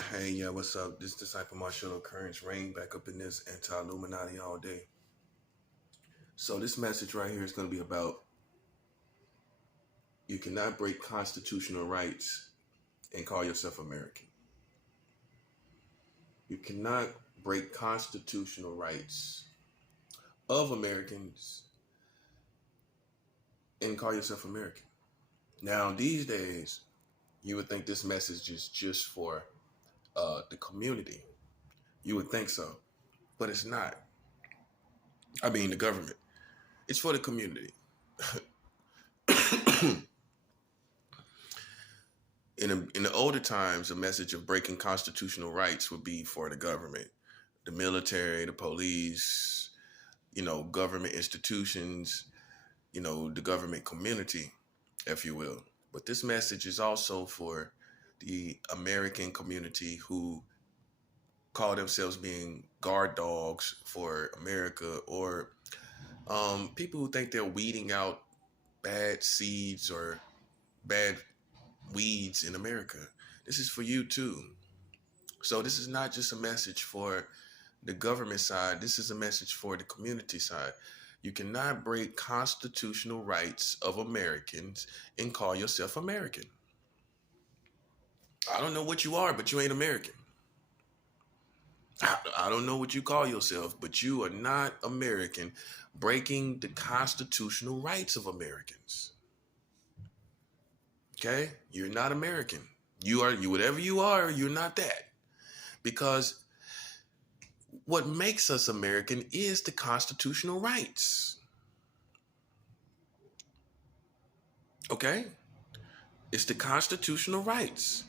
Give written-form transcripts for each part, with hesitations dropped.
Hey, yeah, what's up? This disciple martial occurrence reign back up in this anti-Illuminati all day. So this message right here is going to be about you cannot break constitutional rights and call yourself American. You cannot break constitutional rights of Americans and call yourself American. Now, these days, you would think this message is just for the community. You would think so, but it's not. I mean, the government. It's for the community. In the older times, a message of breaking constitutional rights would be for the government, the military, the police, government institutions, the government community, if you will. But this message is also for the American community who call themselves being guard dogs for America, or people who think they're weeding out bad seeds or bad weeds in America. This is for you too. So this is not just a message for the government side. This is a message for the community side. You cannot break constitutional rights of Americans and call yourself American. I don't know what you are, but you ain't American. I don't know what you call yourself, but you are not American, breaking the constitutional rights of Americans. Okay? You're not American. You whatever you are, you're not that. Because what makes us American is the constitutional rights. Okay? It's the constitutional rights.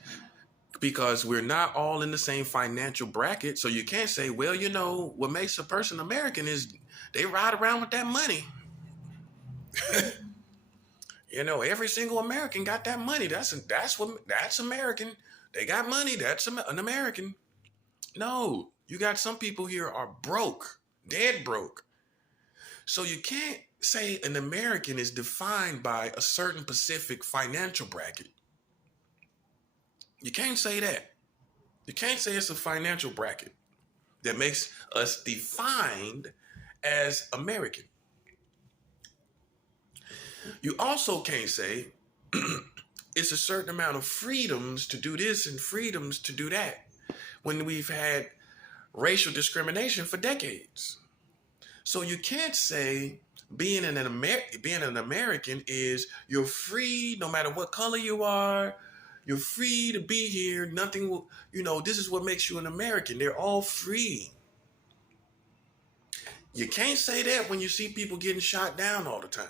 Because we're not all in the same financial bracket. So you can't say, well, what makes a person American is they ride around with that money. Every single American got that money. That's American. They got money. That's an American. No, you got some people here are broke, dead broke. So you can't say an American is defined by a certain specific financial bracket. You can't say that. You can't say it's a financial bracket that makes us defined as American. You also can't say it's a certain amount of freedoms to do this and freedoms to do that when we've had racial discrimination for decades. So you can't say being an American is you're free no matter what color you are. You're free to be here. Nothing will, this is what makes you an American. They're all free. You can't say that when you see people getting shot down all the time.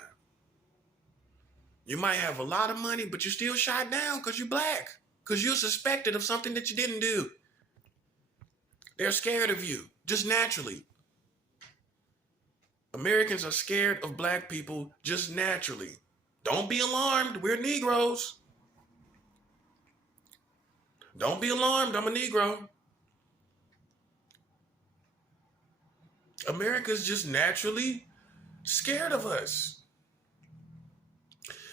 You might have a lot of money, but you're still shot down because you're black, because you're suspected of something that you didn't do. They're scared of you, just naturally. Americans are scared of black people just naturally. Don't be alarmed. We're Negroes. Don't be alarmed. I'm a Negro. America's just naturally scared of us.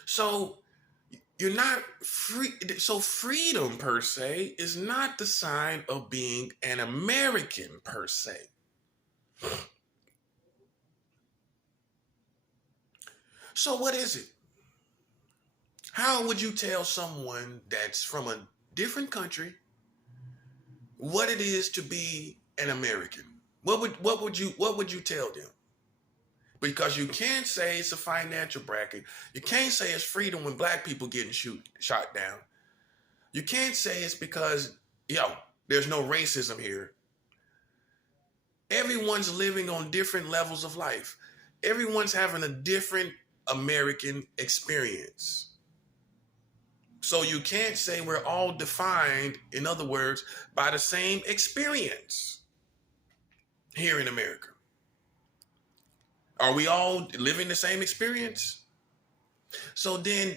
So you're not free. So freedom per se is not the sign of being an American per se. So what is it? How would you tell someone that's from a different country what it is to be an American? What would you tell them? Because you can't say it's a financial bracket. You can't say it's freedom when black people getting shot down. You can't say it's because, there's no racism here. Everyone's living on different levels of life. Everyone's having a different American experience. So you can't say we're all defined, in other words, by the same experience here in America. Are we all living the same experience? So then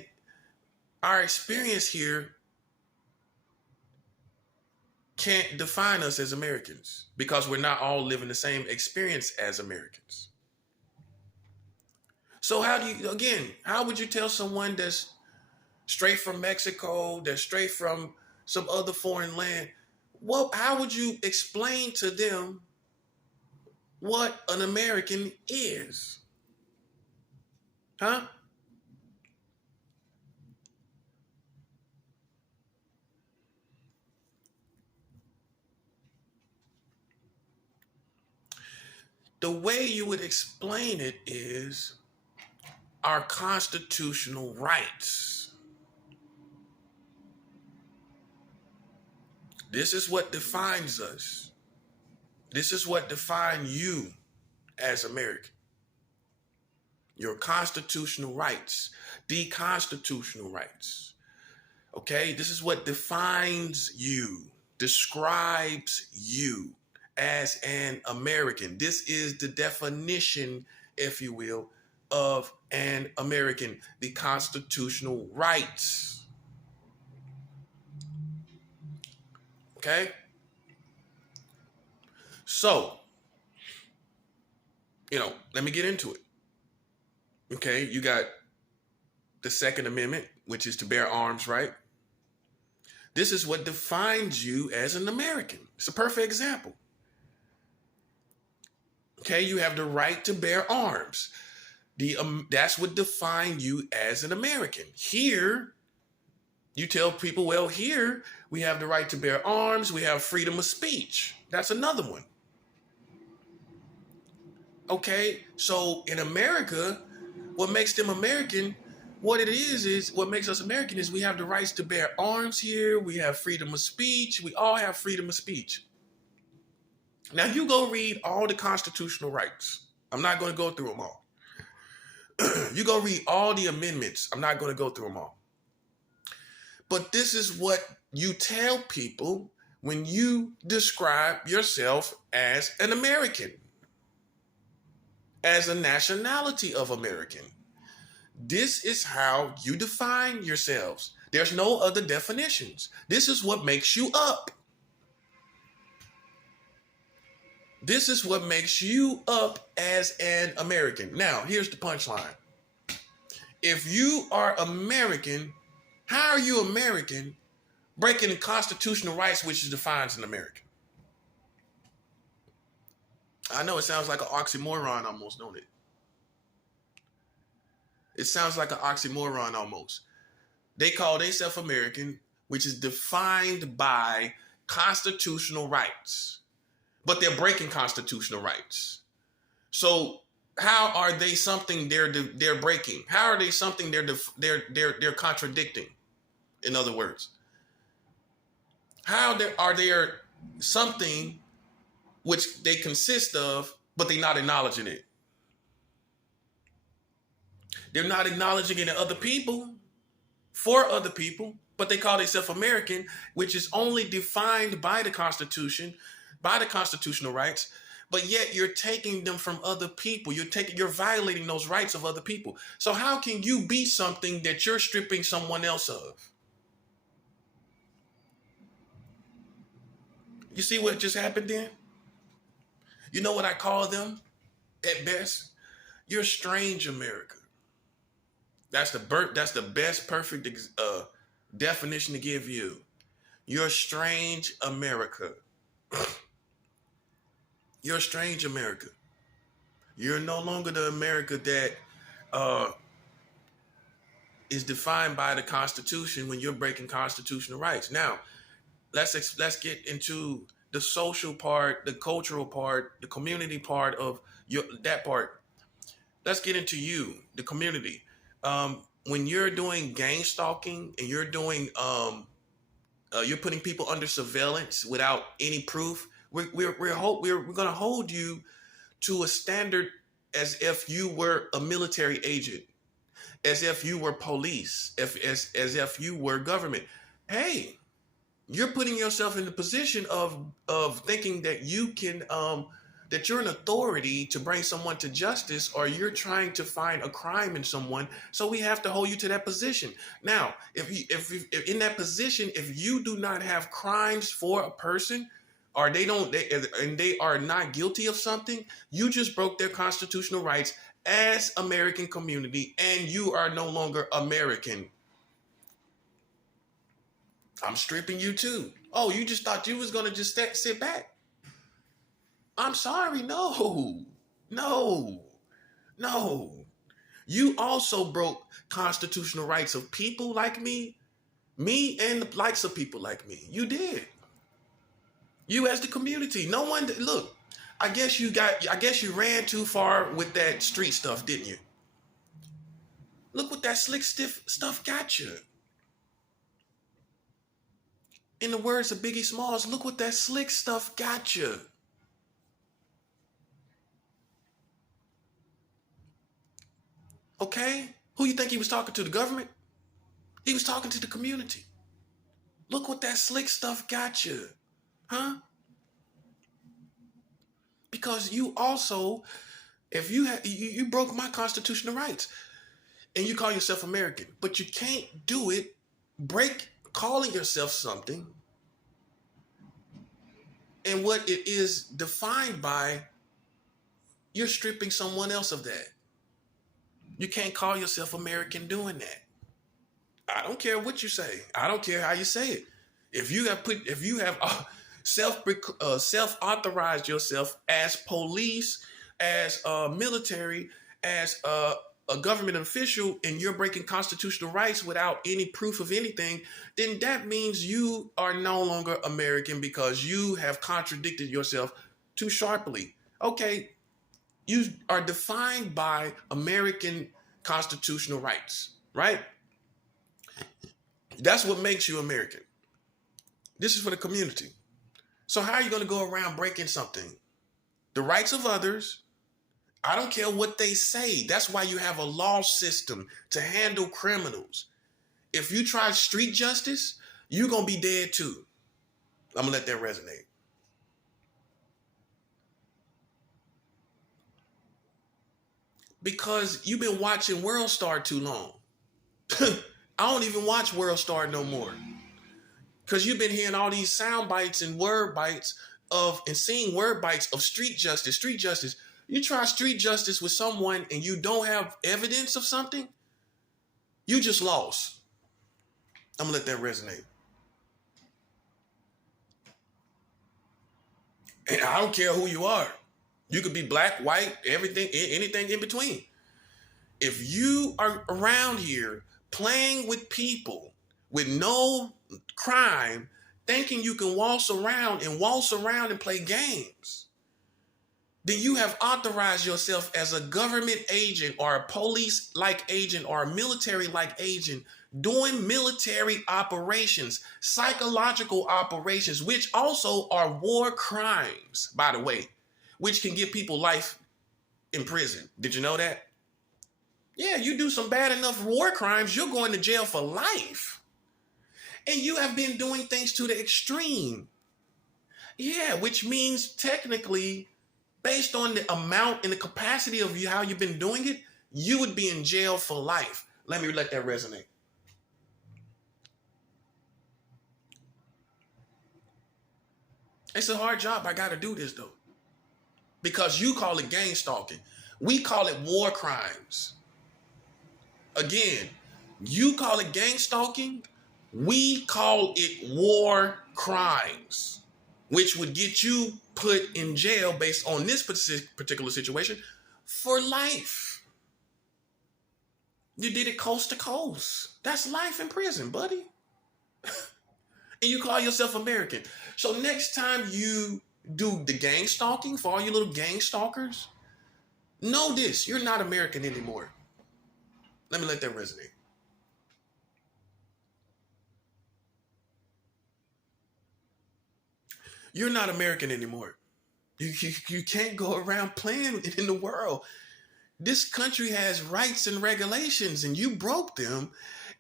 our experience here can't define us as Americans because we're not all living the same experience as Americans. So how would you tell someone that's straight from Mexico, that's straight from some other foreign land, Well, how would you explain to them what an American is? Huh? The way you would explain it is our constitutional rights. This is what defines us. This is what defines you as American. Your constitutional rights, the constitutional rights. Okay, this is what defines you, describes you as an American. This is the definition, if you will, of an American, the constitutional rights. Okay? So, let me get into it. Okay, you got the Second Amendment, which is to bear arms, right? This is what defines you as an American. It's a perfect example. Okay, you have the right to bear arms. That's what defines you as an American. Here, you tell people, well, here we have the right to bear arms. We have freedom of speech. That's another one. Okay, so in America, what makes them American, what it is what makes us American is we have the rights to bear arms here. We have freedom of speech. We all have freedom of speech. Now you go read all the constitutional rights. I'm not going to go through them all. You go read all the amendments. I'm not going to go through them all. But this is what you tell people when you describe yourself as an American, as a nationality of American. This is how you define yourselves. There's no other definitions. This is what makes you up. This is what makes you up as an American. Now, here's the punchline. If you are American, how are you American breaking the constitutional rights which defines an American? I know it sounds like an oxymoron almost, don't it? It sounds like an oxymoron almost. They call themselves American, which is defined by constitutional rights. But they're breaking constitutional rights. So how are they something they're breaking? How are they something they're contradicting? In other words, are they something which they consist of, but they're not acknowledging it? They're not acknowledging it in other people, for other people, but they call themselves American, which is only defined by the Constitution, by the constitutional rights, but yet you're taking them from other people. You're violating those rights of other people. So how can you be something that you're stripping someone else of? You see what just happened then? You know what I call them at best? You're strange America. That's the best perfect definition to give you. You're strange America. You're strange America. You're no longer the America that is defined by the Constitution when you're breaking constitutional rights. Now, let's get into the social part, the cultural part, the community part of that part. Let's get into you, the community. When you're doing gang stalking and you're doing you're putting people under surveillance without any proof, we're going to hold you to a standard as if you were a military agent, as if you were police, as if you were government. Hey, you're putting yourself in the position of thinking that you can that you're an authority to bring someone to justice, or you're trying to find a crime in someone. So we have to hold you to that position. Now, if in that position, if you do not have crimes for a person, or they are not guilty of something, you just broke their constitutional rights as American community, and you are no longer American. I'm stripping you too. Oh, you just thought you was gonna just sit back? I'm sorry, no, no, no. You also broke constitutional rights of people like me and the likes of people like me. You did. You as the community. No one, look, I guess you ran too far with that street stuff, didn't you? Look what that slick stiff stuff got you. In the words of Biggie Smalls, look what that slick stuff got you. Okay? Who you think he was talking to? The government? He was talking to the community. Look what that slick stuff got you. Huh? Because you also, if you broke my constitutional rights and you call yourself American, but you can't do it, calling yourself something and what it is defined by, you're stripping someone else of that. You can't call yourself American doing that. I don't care what you say. I don't care how you say it. If you have self-authorized yourself as police, as military, as a government official, and you're breaking constitutional rights without any proof of anything, then that means you are no longer American because you have contradicted yourself too sharply. Okay, you are defined by American constitutional rights, right? That's what makes you American. This is for the community. So how are you going to go around breaking something? The rights of others. I don't care what they say. That's why you have a law system to handle criminals. If you try street justice, you're going to be dead too. I'm going to let that resonate. Because you've been watching World Star too long. I don't even watch World Star no more. Because you've been hearing all these sound bites and word bites and seeing word bites of street justice. Street justice. You try street justice with someone and you don't have evidence of something, you just lost. I'm going to let that resonate. And I don't care who you are. You could be black, white, everything, anything in between. If you are around here playing with people with no crime, thinking you can waltz around and play games, then you have authorized yourself as a government agent or a police-like agent or a military-like agent doing military operations, psychological operations, which also are war crimes, by the way, which can give people life in prison. Did you know that? Yeah, you do some bad enough war crimes, you're going to jail for life. And you have been doing things to the extreme. Yeah, which means technically, based on the amount and the capacity of how you've been doing it, you would be in jail for life. Let me let that resonate. It's a hard job. I got to do this, though. Because you call it gang stalking. We call it war crimes. Again, you call it gang stalking. We call it war crimes, which would get you put in jail based on this particular situation for life. You did it coast to coast. That's life in prison, buddy. And you call yourself American. So next time you do the gang stalking, for all you little gang stalkers, know this, you're not American anymore. Let me let that resonate. You're not American anymore. You can't go around playing in the world. This country has rights and regulations, and you broke them,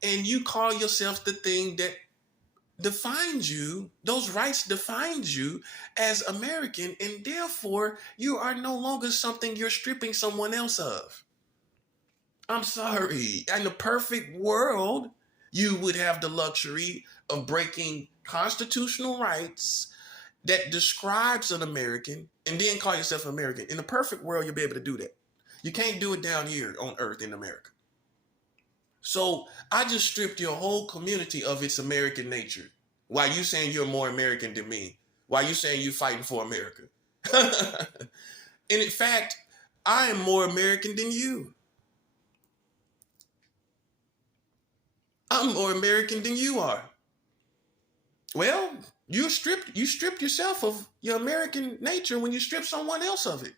and you call yourself the thing that defines you. Those rights defines you as American, and therefore you are no longer something you're stripping someone else of. I'm sorry. In the perfect world, you would have the luxury of breaking constitutional rights that describes an American and then call yourself American. In the perfect world, you'll be able to do that. You can't do it down here on earth in America. So I just stripped your whole community of its American nature. Why you saying you're more American than me? Why you saying you fighting for America? And in fact, I am more American than you. I'm more American than you are. Well, you stripped yourself of your American nature when you strip someone else of it.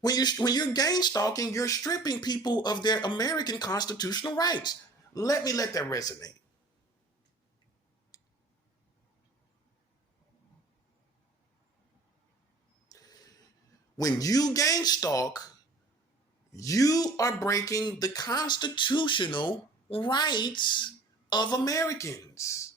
When you're gang stalking, you're stripping people of their American constitutional rights. Let that resonate. When you gang stalk, you are breaking the constitutional rights of Americans,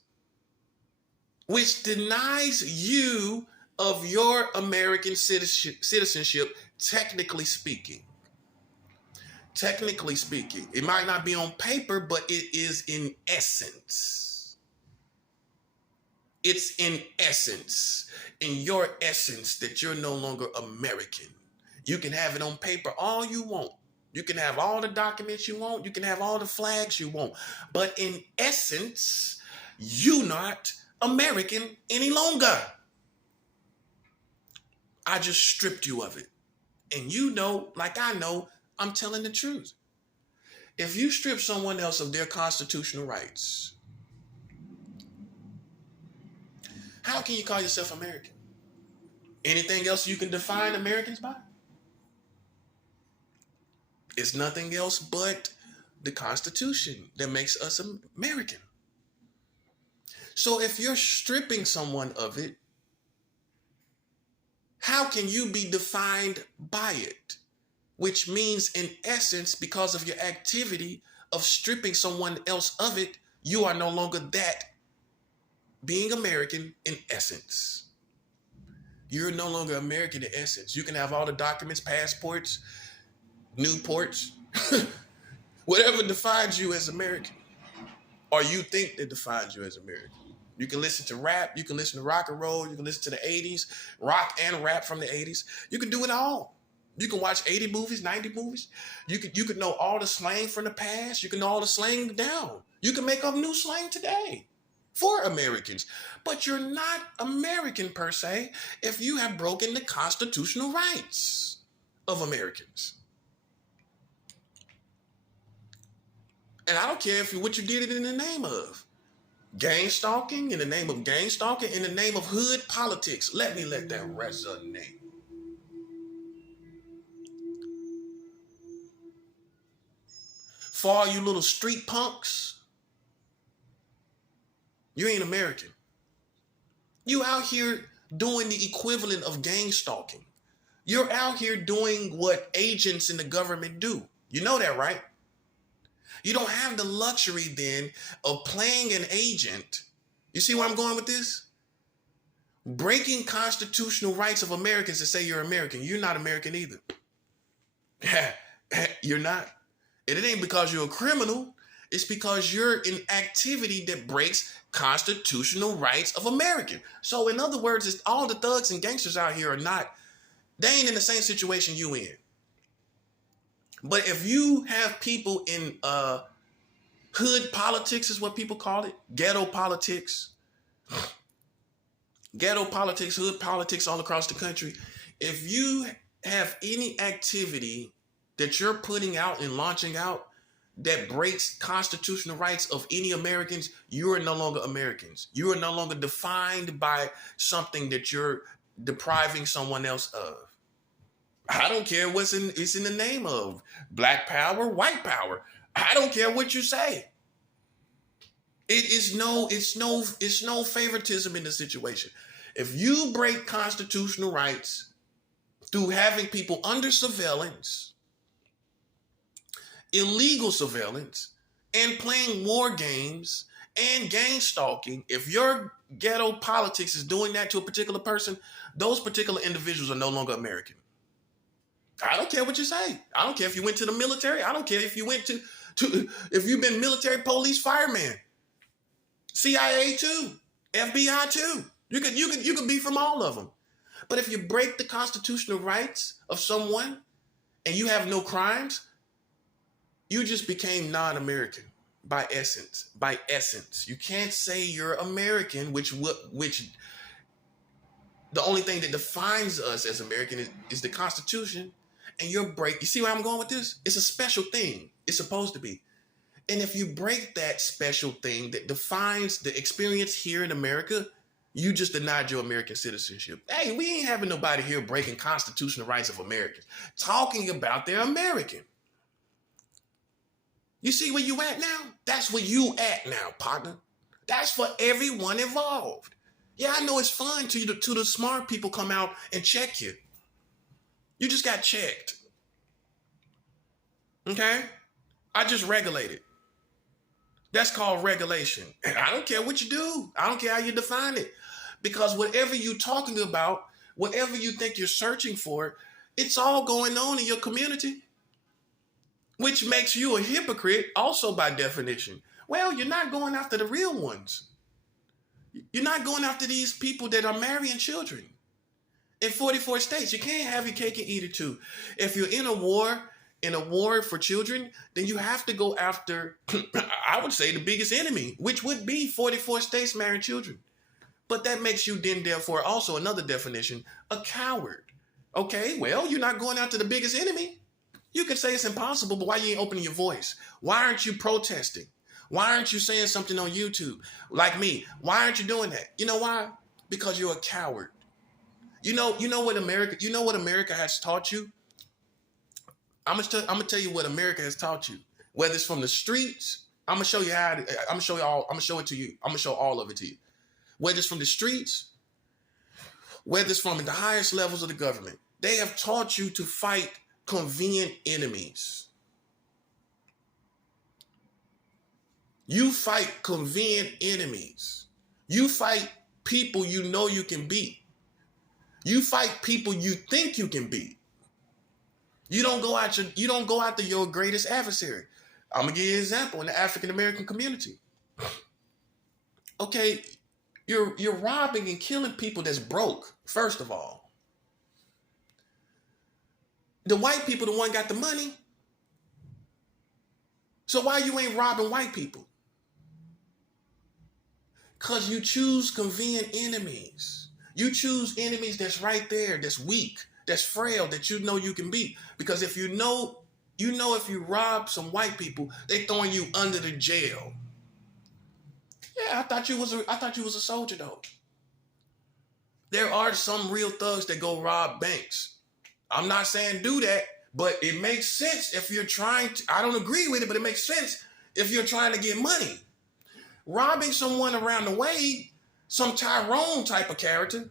which denies you of your American citizenship, technically speaking. Technically speaking. It might not be on paper, but it is in essence. It's in essence, in your essence, that you're no longer American. You can have it on paper all you want. You can have all the documents you want. You can have all the flags you want. But in essence, you're not American any longer. I just stripped you of it. And you know, like I know, I'm telling the truth. If you strip someone else of their constitutional rights, how can you call yourself American? Anything else you can define Americans by? It's nothing else but the Constitution that makes us American. So if you're stripping someone of it, how can you be defined by it? Which means, in essence, because of your activity of stripping someone else of it, you are no longer that being American in essence. You're no longer American in essence. You can have all the documents, passports, Newports, whatever defines you as American, or you think that defines you as American. You can listen to rap, you can listen to rock and roll, you can listen to the 80s, rock and rap from the 80s. You can do it all. You can watch 80 movies, 90 movies. You could know all the slang from the past. You can know all the slang down. You can make up new slang today for Americans. But you're not American per se if you have broken the constitutional rights of Americans. And I don't care what you did it in the name of. Gang stalking, in the name of gang stalking, in the name of hood politics. Let that resonate. For all you little street punks, you ain't American. You out here doing the equivalent of gang stalking. You're out here doing what agents in the government do. You know that, right? You don't have the luxury then of playing an agent. You see where I'm going with this? Breaking constitutional rights of Americans to say you're American. You're not American either. You're not. And it ain't because you're a criminal. It's because you're in activity that breaks constitutional rights of Americans. So in other words, it's all the thugs and gangsters out here they ain't in the same situation you in. But if you have people in hood politics is what people call it, ghetto politics, hood politics all across the country. If you have any activity that you're putting out and launching out that breaks constitutional rights of any Americans, you are no longer Americans. You are no longer defined by something that you're depriving someone else of. I don't care it's in the name of black power, white power. I don't care what you say. It's no favoritism in the situation. If you break constitutional rights through having people under surveillance, illegal surveillance, and playing war games and gang stalking, if your ghetto politics is doing that to a particular person, those particular individuals are no longer American. I don't care what you say. I don't care if you went to the military. I don't care if you went to if you've been military, police, fireman, CIA too, FBI too. You could be from all of them. But if you break the constitutional rights of someone and you have no crimes, you just became non-American. by essence. By essence. You can't say you're American, which the only thing that defines us as American is the Constitution. And you see where I'm going with this? It's a special thing. It's supposed to be. And if you break that special thing that defines the experience here in America, you just denied your American citizenship. Hey, we ain't having nobody here breaking constitutional rights of Americans, talking about they're American. You see where you at now? That's where you at now, partner. That's for everyone involved. Yeah, I know it's fun to the smart people come out and check you. You just got checked. Okay? I just regulated. That's called regulation. And I don't care what you do. I don't care how you define it. Because whatever you're talking about, whatever you think you're searching for, it's all going on in your community. Which makes you a hypocrite also by definition. Well, you're not going after the real ones. You're not going after these people that are marrying children. In 44 states, you can't have your cake and eat it too. If you're in a war for children, then you have to go after, I would say, the biggest enemy, which would be 44 states marrying children. But that makes you then, therefore, also another definition, a coward. Okay, well, you're not going after the biggest enemy. You can say it's impossible, but why you ain't opening your voice? Why aren't you protesting? Why aren't you saying something on YouTube? Like me, why aren't you doing that? You know why? Because you're a coward. You know what America has taught you? I'm gonna tell you what America has taught you. Whether it's from the streets, I'm gonna show you how. I'm gonna show it to you. I'm gonna show all of it to you. Whether it's from the streets, whether it's from the highest levels of the government, they have taught you to fight convenient enemies. You fight convenient enemies. You fight people you know you can beat. You fight people you think you can beat. You don't go after your greatest adversary. I'm gonna give you an example in the African American community. Okay, you're robbing and killing people that's broke, first of all. The white people the one got the money. So why you ain't robbing white people? Because you choose convenient enemies. You choose enemies that's right there, that's weak, that's frail, that you know you can beat. Because if you know if you rob some white people, they throwing you under the jail. Yeah, I thought you was a soldier though. There are some real thugs that go rob banks. I'm not saying do that, but it makes sense if you're trying to. I don't agree with it, but it makes sense if you're trying to get money. Robbing someone around the way, some Tyrone type of character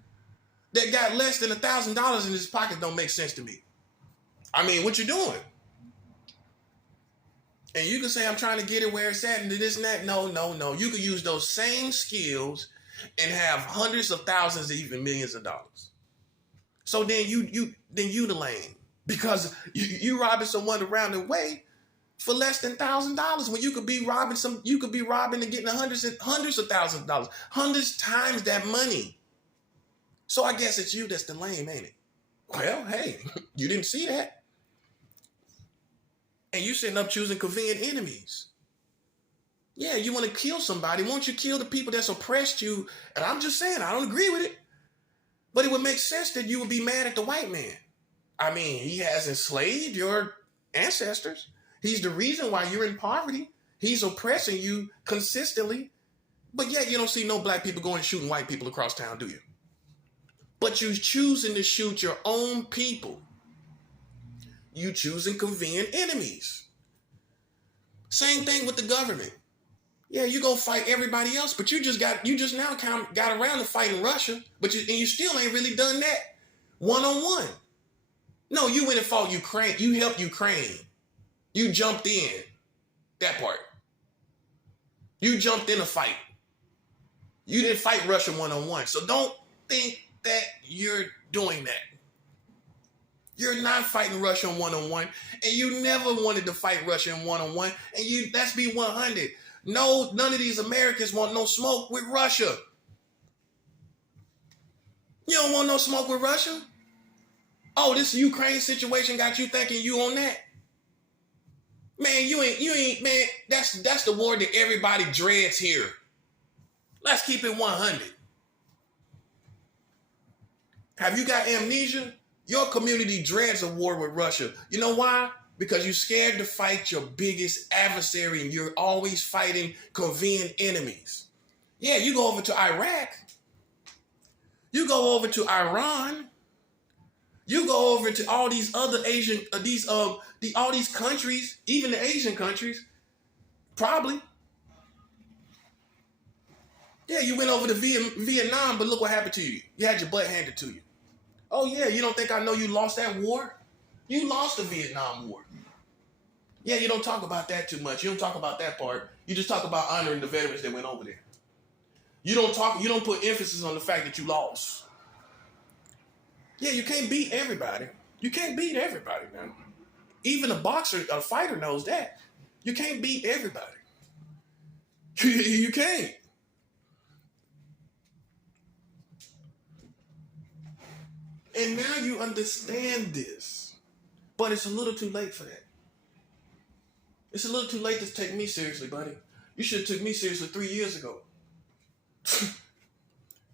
that got less than $1,000 in his pocket don't make sense to me. I mean, what you doing? And you can say, I'm trying to get it where it's at and this and that. No. You can use those same skills and have hundreds of thousands, even millions of dollars. So then you the lame. Because you robbing someone around the way for less than $1,000 when you could be robbing and getting hundreds of thousands of dollars, hundreds times that money. So I guess it's you that's the lame, ain't it? Well, hey, you didn't see that. And you sitting up choosing convenient enemies. Yeah, you want to kill somebody. Won't you kill the people that's oppressed you? And I'm just saying, I don't agree with it. But it would make sense that you would be mad at the white man. I mean, he has enslaved your ancestors. He's the reason why you're in poverty. He's oppressing you consistently. But yet you don't see no black people going shooting white people across town, do you? But you're choosing to shoot your own people. You choosing convenient enemies. Same thing with the government. Yeah, you go fight everybody else, but you just now got around to fighting Russia, but you still ain't really done that one-on-one. No, you went and fought Ukraine. You helped Ukraine. You jumped in. That part. You jumped in a fight. You didn't fight Russia one-on-one. So don't think that you're doing that. You're not fighting Russia one-on-one, and you never wanted to fight Russia in one-on-one, and let's be 100. No, none of these Americans want no smoke with Russia. You don't want no smoke with Russia? Oh, this Ukraine situation got you thinking you on that? Man, man, that's the war that everybody dreads here. Let's keep it 100. Have you got amnesia? Your community dreads a war with Russia. You know why? Because you're scared to fight your biggest adversary and you're always fighting convenient enemies. Yeah, you go over to Iraq. You go over to Iran. You go over to all these other Asian, all these countries, even the Asian countries, probably. Yeah, you went over to Vietnam, but look what happened to you. You had your butt handed to you. Oh yeah, you don't think I know you lost that war? You lost the Vietnam War. Yeah, you don't talk about that too much. You don't talk about that part. You just talk about honoring the veterans that went over there. You don't put emphasis on the fact that you lost. Yeah, you can't beat everybody. You can't beat everybody, man. Even a fighter knows that. You can't beat everybody. You can't. And now you understand this. But it's a little too late for that. It's a little too late to take me seriously, buddy. You should have took me seriously 3 years ago.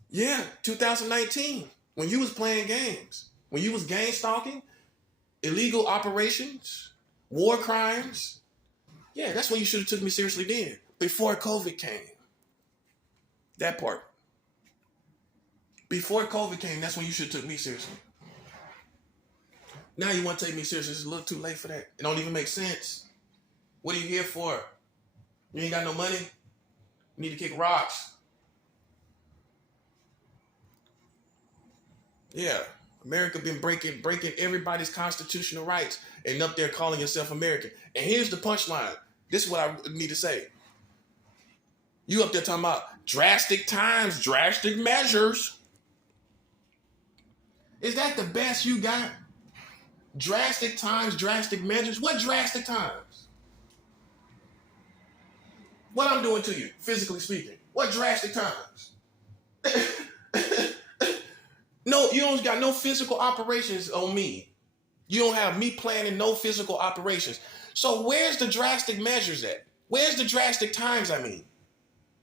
Yeah, 2019. When you was playing games. When you was gang stalking, illegal operations, war crimes. Yeah, that's when you should have took me seriously then. Before COVID came. That part. Before COVID came, that's when you should have took me seriously. Now you want to take me seriously. It's a little too late for that. It don't even make sense. What are you here for? You ain't got no money? You need to kick rocks. Yeah. America been breaking everybody's constitutional rights and up there calling yourself American. And here's the punchline. This is what I need to say. You up there talking about drastic times, drastic measures. Is that the best you got? Drastic times, drastic measures? What drastic times? What I'm doing to you, physically speaking? What drastic times? No, you don't got no physical operations on me. You don't have me planning no physical operations. So where's the drastic measures at? Where's the drastic times, I mean,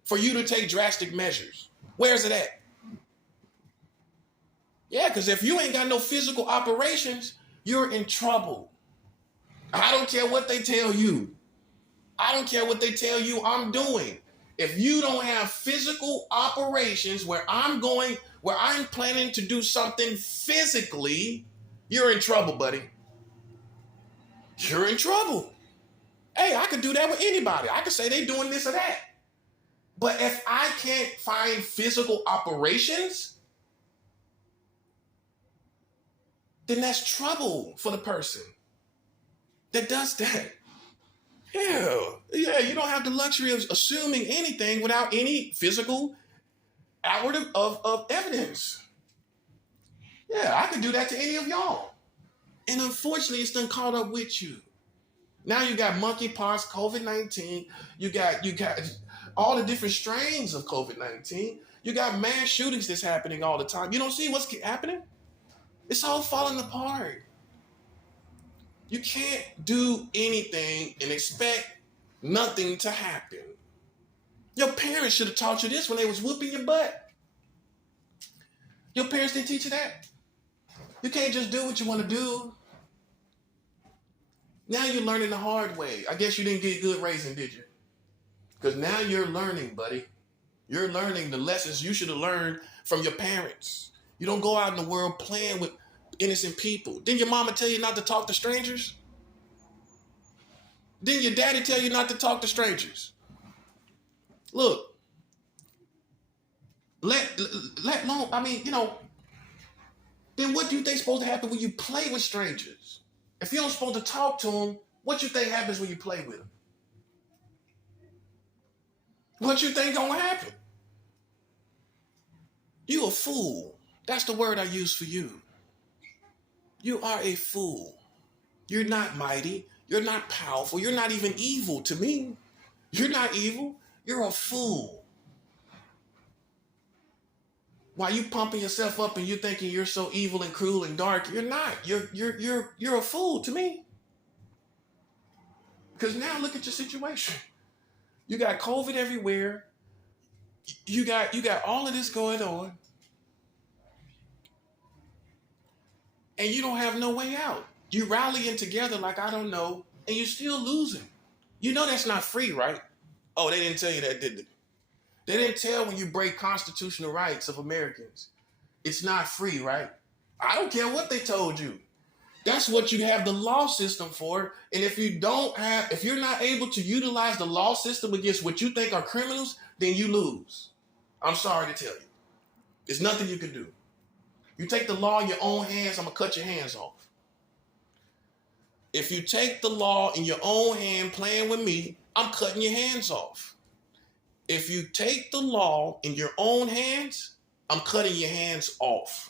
for you to take drastic measures? Where's it at? Yeah, because if you ain't got no physical operations, you're in trouble. I don't care what they tell you. I don't care what they tell you I'm doing. If you don't have physical operations where I'm planning to do something physically, you're in trouble, buddy. You're in trouble. Hey, I could do that with anybody. I could say they doing this or that. But if I can't find physical operations, then that's trouble for the person that does that. Yeah, you don't have the luxury of assuming anything without any physical outward of evidence. Yeah, I could do that to any of y'all. And unfortunately, it's done caught up with you. Now you got monkeypox, COVID-19. You got all the different strains of COVID-19. You got mass shootings that's happening all the time. You don't see what's happening? It's all falling apart. You can't do anything and expect nothing to happen. Your parents should have taught you this when they was whooping your butt. Your parents didn't teach you that. You can't just do what you want to do. Now you're learning the hard way. I guess you didn't get good raising, did you? Because now you're learning, buddy. You're learning the lessons you should have learned from your parents. You don't go out in the world playing with innocent people. Didn't your mama tell you not to talk to strangers? Didn't your daddy tell you not to talk to strangers? Look, then what do you think is supposed to happen when you play with strangers? If you don't supposed to talk to them, what you think happens when you play with them? What you think gonna happen? You a fool. That's the word I use for you. You are a fool. You're not mighty. You're not powerful. You're not even evil to me. You're not evil. You're a fool. While you pumping yourself up and you thinking you're so evil and cruel and dark, you're not. You're a fool to me. Because now look at your situation. You got COVID everywhere. You got all of this going on. And you don't have no way out. You rallying together like I don't know, and you're still losing. You know that's not free, right? Oh, they didn't tell you that, did they? They didn't tell when you break constitutional rights of Americans. It's not free, right? I don't care what they told you. That's what you have the law system for. And if you're not able to utilize the law system against what you think are criminals, then you lose. I'm sorry to tell you. There's nothing you can do. You take the law in your own hands, I'm going to cut your hands off. If you take the law in your own hand playing with me, I'm cutting your hands off. If you take the law in your own hands, I'm cutting your hands off.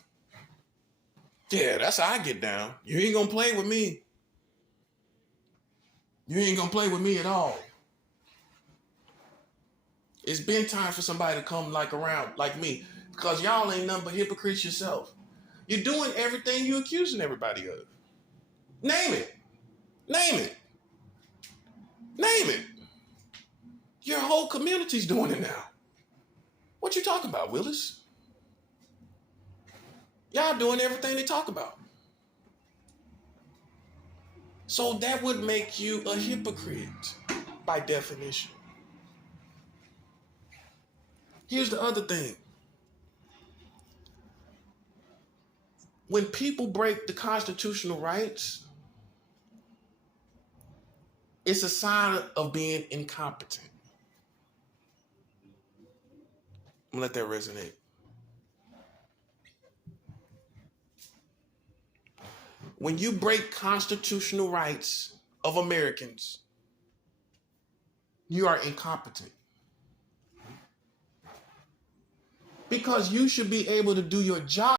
Yeah, that's how I get down. You ain't going to play with me. You ain't going to play with me at all. It's been time for somebody to come around like me, because y'all ain't nothing but hypocrites yourself. You're doing everything you're accusing everybody of. Name it. Name it. Name it. Your whole community's doing it now. What you talking about, Willis? Y'all doing everything they talk about. So that would make you a hypocrite by definition. Here's the other thing. When people break the constitutional rights, it's a sign of being incompetent. I'm gonna let that resonate. When you break constitutional rights of Americans, you are incompetent. Because you should be able to do your job.